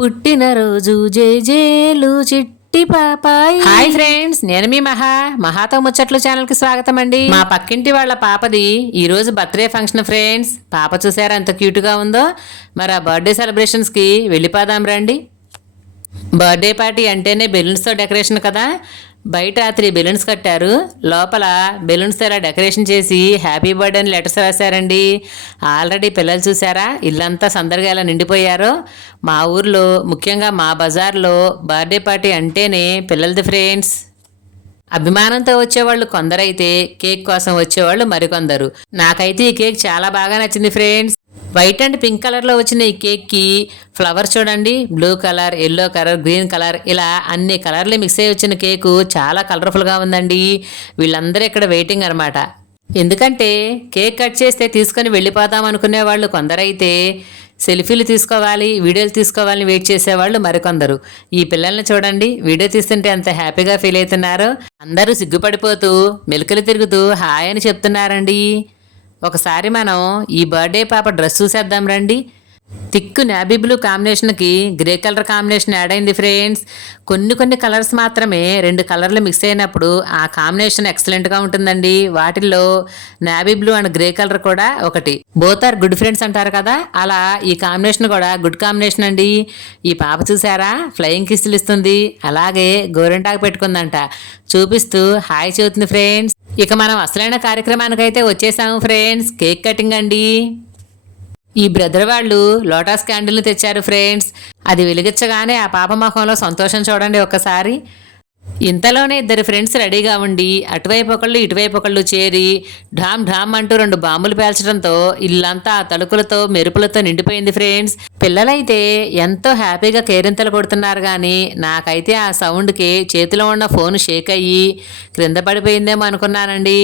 పుట్టినరోజు జై జేలు చిట్టి పాపాయి. హాయ్ ఫ్రెండ్స్ నేను మీ మహా. మహాతో ముచ్చట్లు ఛానల్కి స్వాగతం అండి మా పక్కింటి వాళ్ళ పాపది ఈ రోజు బర్త్డే ఫంక్షన్ ఫ్రెండ్స్. పాప చూసారా ఎంత క్యూట్గా ఉందో? మరి ఆ బర్త్డే సెలబ్రేషన్స్కి వెళ్ళిపోదాం రండి. బర్త్డే పార్టీ అంటేనే బెలూన్స్తో డెకరేషన్ కదా. బయట త్రీ బెలూన్స్ కట్టారు. లోపల బెలూన్స్ ఇలా డెకరేషన్ చేసి హ్యాపీ బర్త్డే అని లెటర్స్ రాశారండి. ఆల్రెడీ పిల్లలు చూసారా ఇల్లంతా సందడిగా ఎలా నిండిపోయారో. మా ఊర్లో ముఖ్యంగా మా బజార్లో బర్త్డే పార్టీ అంటేనే పిల్లలది ఫ్రెండ్స్. అభిమానంతో వచ్చేవాళ్ళు కొందరైతే కేక్ కోసం వచ్చేవాళ్ళు మరికొందరు. నాకైతే ఈ కేక్ చాలా బాగా నచ్చింది ఫ్రెండ్స్. వైట్ అండ్ పింక్ కలర్లో వచ్చిన ఈ కేక్కి ఫ్లవర్స్ చూడండి. Blue colour yellow colour green colour ఇలా అన్ని కలర్లు మిక్స్ అయ్యి వచ్చిన కేకు చాలా కలర్ఫుల్గా ఉందండి. వీళ్ళందరూ ఇక్కడ వెయిటింగ్ అనమాట ఎందుకంటే కేక్ కట్ చేస్తే తీసుకొని వెళ్ళిపోతాం అనుకునే వాళ్ళు కొందరైతే సెల్ఫీలు తీసుకోవాలి వీడియోలు తీసుకోవాలని వెయిట్ చేసేవాళ్ళు మరికొందరు. ఈ పిల్లల్ని చూడండి వీడియో తీస్తుంటే ఎంత హ్యాపీగా ఫీల్ అవుతున్నారో. అందరూ సిగ్గుపడిపోతూ మెలికలు తిరుగుతూ హాయ్ అని చెప్తున్నారండి. ఒకసారి మనం ఈ బర్త్డే పాప డ్రెస్ చూసేద్దాం రండి. థిక్ నాబీ బ్లూ కాంబినేషన్కి గ్రే కలర్ కాంబినేషన్ యాడ్ అయింది ఫ్రెండ్స్. కొన్ని కొన్ని కలర్స్ మాత్రమే రెండు కలర్లు మిక్స్ అయినప్పుడు ఆ కాంబినేషన్ ఎక్సలెంట్గా ఉంటుందండి. వాటిల్లో navy blue and grey colour కూడా ఒకటి. బోత్ ఆర్ గుడ్ ఫ్రెండ్స్ అంటారు కదా? అలా ఈ కాంబినేషన్ కూడా గుడ్ కాంబినేషన్ అండి. ఈ పాప చూసారా? ఫ్లయింగ్ కిస్సులు ఇస్తుంది. అలాగే గోరెంటాకు పెట్టుకుందంట. చూపిస్తూ హాయ్ చెబుతుంది ఫ్రెండ్స్. ఇక మనం అసలైన కార్యక్రమానికైతే వచ్చేసాము ఫ్రెండ్స్. కేక్ కటింగ్ అండి. ఈ బ్రదర్ వాళ్ళు లోటస్ క్యాండిల్ని తెచ్చారు ఫ్రెండ్స్. అది వెలిగించగానే ఆ పాప ముఖంలో సంతోషం చూడండి ఒక్కసారి. ఇంతలోనే ఇద్దరు ఫ్రెండ్స్ రెడీగా ఉండి అటువైపు ఒకళ్ళు ఇటువైపు ఒకళ్ళు చేరి ఢామ్ ఢామ్ అంటూ రెండు బాంబులు పేల్చడంతో ఇల్లంతా ఆ తలుకులతో మెరుపులతో నిండిపోయింది ఫ్రెండ్స్. పిల్లలైతే ఎంతో హ్యాపీగా కేరింతలు కొడుతున్నారు కానీ నాకైతే ఆ సౌండ్కి చేతిలో ఉన్న ఫోన్ షేక్ అయ్యి క్రింద పడిపోయిందేమో అనుకున్నానండి.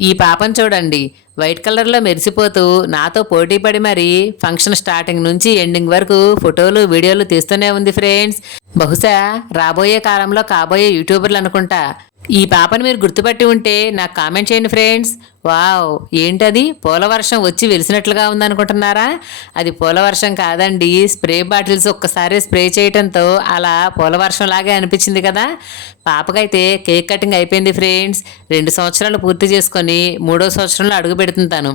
ఈ పాపం చూడండి. వైట్ కలర్లో మెరిసిపోతూ నాతో పోటీ పడి మరి ఫంక్షన్ స్టార్టింగ్ నుంచి ఎండింగ్ వరకు ఫోటోలు వీడియోలు తీస్తూనే ఉంది ఫ్రెండ్స్. బహుశా రాబోయే కాలంలో కాబోయే యూట్యూబర్లు అనుకుంటా. ఈ పాపను మీరు గుర్తుపట్టి ఉంటే నాకు కామెంట్ చేయండి ఫ్రెండ్స్ వావ్ ఏంటది? పూల వర్షం వచ్చి వెలిసినట్లుగా ఉందనుకుంటున్నారా? అది పూల వర్షం కాదండి. స్ప్రే బాటిల్స్ ఒక్కసారి స్ప్రే చేయటంతో అలా పూల వర్షం లాగే అనిపించింది కదా. పాపకైతే కేక్ కటింగ్ అయిపోయింది ఫ్రెండ్స్ రెండు సంవత్సరాలు పూర్తి చేసుకొని మూడో సంవత్సరంలో అడుగు పెడుతుంటాను.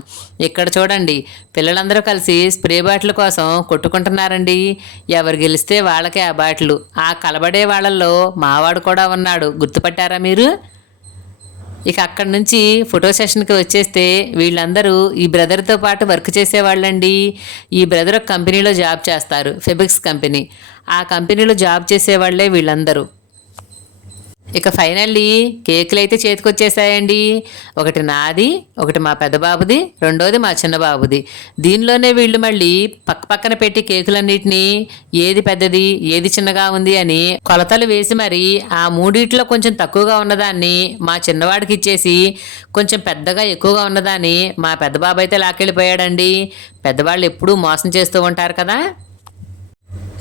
ఇక్కడ చూడండి పిల్లలందరూ కలిసి స్ప్రే బాటిల్ కోసం కొట్టుకుంటున్నారండి. ఎవరు గెలిస్తే వాళ్ళకే ఆ బాటిల్ ఆ కలబడే వాళ్ళల్లో మావాడు కూడా ఉన్నాడు. గుర్తుపట్టారా మీరు? ఇక అక్కడి నుంచి ఫోటో సెషన్కి వచ్చేస్తే వీళ్ళందరూ ఈ బ్రదర్తో పాటు వర్క్ చేసేవాళ్ళండి. ఈ బ్రదర్ ఒక కంపెనీలో జాబ్ చేస్తారు ఫెబిక్స్ కంపెనీ. ఆ కంపెనీలో జాబ్ చేసేవాళ్ళే వీళ్ళందరూ. ఇక ఫైనల్లీ కేకులు అయితే చేతికొచ్చేసాయండి. ఒకటి నాది ఒకటి మా పెద్ద బాబుది రెండోది మా చిన్న బాబుది దీనిలోనే వీళ్ళు మళ్ళీ పక్క పక్కన పెట్టి కేకులన్నిటినీ ఏది పెద్దది ఏది చిన్నగా ఉంది అని కొలతలు వేసి మరి ఆ మూడిట్లో కొంచెం తక్కువగా ఉన్నదాన్ని మా చిన్నవాడికి ఇచ్చేసి కొంచెం పెద్దగా ఎక్కువగా ఉన్నదాన్ని మా పెద్ద బాబు అయితే లాక్కెళ్ళిపోయాడండి. పెద్దవాళ్ళు ఎప్పుడూ మోసం చేస్తూ ఉంటారు కదా.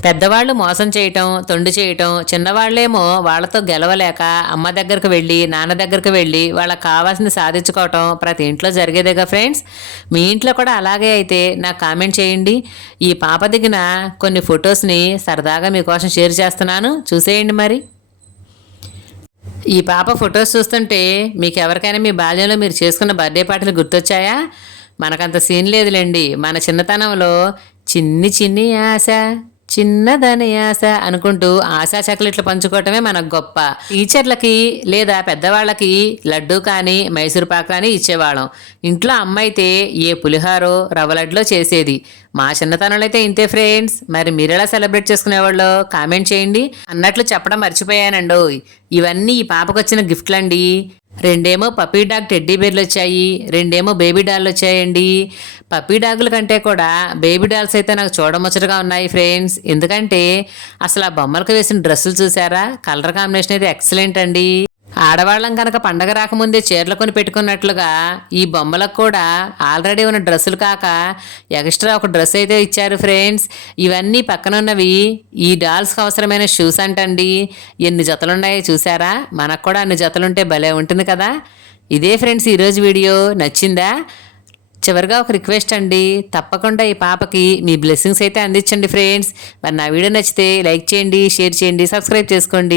పెద్దవాళ్ళు మోసం చేయటం తొండి చేయటం చిన్నవాళ్ళేమో వాళ్ళతో గెలవలేక అమ్మ దగ్గరకు వెళ్ళి నాన్న దగ్గరకు వెళ్ళి వాళ్ళకి కావాల్సింది సాధించుకోవటం ప్రతి ఇంట్లో జరిగేదేగా ఫ్రెండ్స్. మీ ఇంట్లో కూడా అలాగే అయితే నాకు కామెంట్ చేయండి. ఈ పాప దిగిన కొన్ని ఫొటోస్ని సరదాగా మీకోసం షేర్ చేస్తున్నాను. చూసేయండి మరి. ఈ పాప ఫొటోస్ చూస్తుంటే మీకు ఎవరికైనా మీ బాల్యంలో మీరు చేసుకున్న బర్త్డే పార్టీలు గుర్తొచ్చాయా? మనకంత సీన్ లేదులేండి. మన చిన్నతనంలో చిన్ని చిన్ని ఆశ. చిన్నదని ఆశ అనుకుంటూ ఆశా చాక్లెట్లు పంచుకోవటమే మనకు గొప్ప. టీచర్లకి లేదా పెద్దవాళ్ళకి లడ్డు కానీ మైసూర్ పాక్ కానీ ఇచ్చేవాళ్ళం. ఇంట్లో అమ్మ అయితే ఏ పులిహారో రవ్వలడ్లో చేసేది. మా చిన్నతనంలో అయితే ఇంతే ఫ్రెండ్స్. మరి మీరు సెలబ్రేట్ చేసుకునేవాళ్ళు? కామెంట్ చేయండి. అన్నట్లు చెప్పడం మర్చిపోయానండో ఇవన్నీ ఈ పాపకు వచ్చిన గిఫ్ట్లండి. రెండేమో పప్పీ డాగ్ టెడ్డీ బేర్లు వచ్చాయి. రెండేమో బేబీ డాల్ వచ్చాయండి. పప్పీ డాగుల కంటే కూడా బేబీ డాల్స్ అయితే నాకు చూడముచ్చటగా ఉన్నాయి ఫ్రెండ్స్ ఎందుకంటే అసలు ఆ బొమ్మలకు వేసిన డ్రెస్సులు చూసారా? కలర్ కాంబినేషన్ అయితే ఎక్సలెంట్ అండి. ఆడవాళ్ళం కనుక పండగ రాకముందే చీరలు కొని పెట్టుకున్నట్లుగా ఈ బొమ్మలకు కూడా ఆల్రెడీ ఉన్న డ్రెస్సులు కాక ఎక్స్ట్రా ఒక డ్రెస్ అయితే ఇచ్చారు ఫ్రెండ్స్. ఇవన్నీ పక్కనున్నవి ఈ డాల్స్కి అవసరమైన షూస్ అంటండి. ఎన్ని జతలున్నాయో చూసారా మనకు కూడా అన్ని జతలుంటే భలే ఉంటుంది కదా. ఇదే ఫ్రెండ్స్ ఈరోజు వీడియో. నచ్చిందా? చివరిగా ఒక రిక్వెస్ట్ అండి. తప్పకుండా ఈ పాపకి మీ బ్లెస్సింగ్స్ అయితే అందించండి ఫ్రెండ్స్. మరి నా వీడియో నచ్చితే లైక్ చేయండి షేర్ చేయండి సబ్స్క్రైబ్ చేసుకోండి.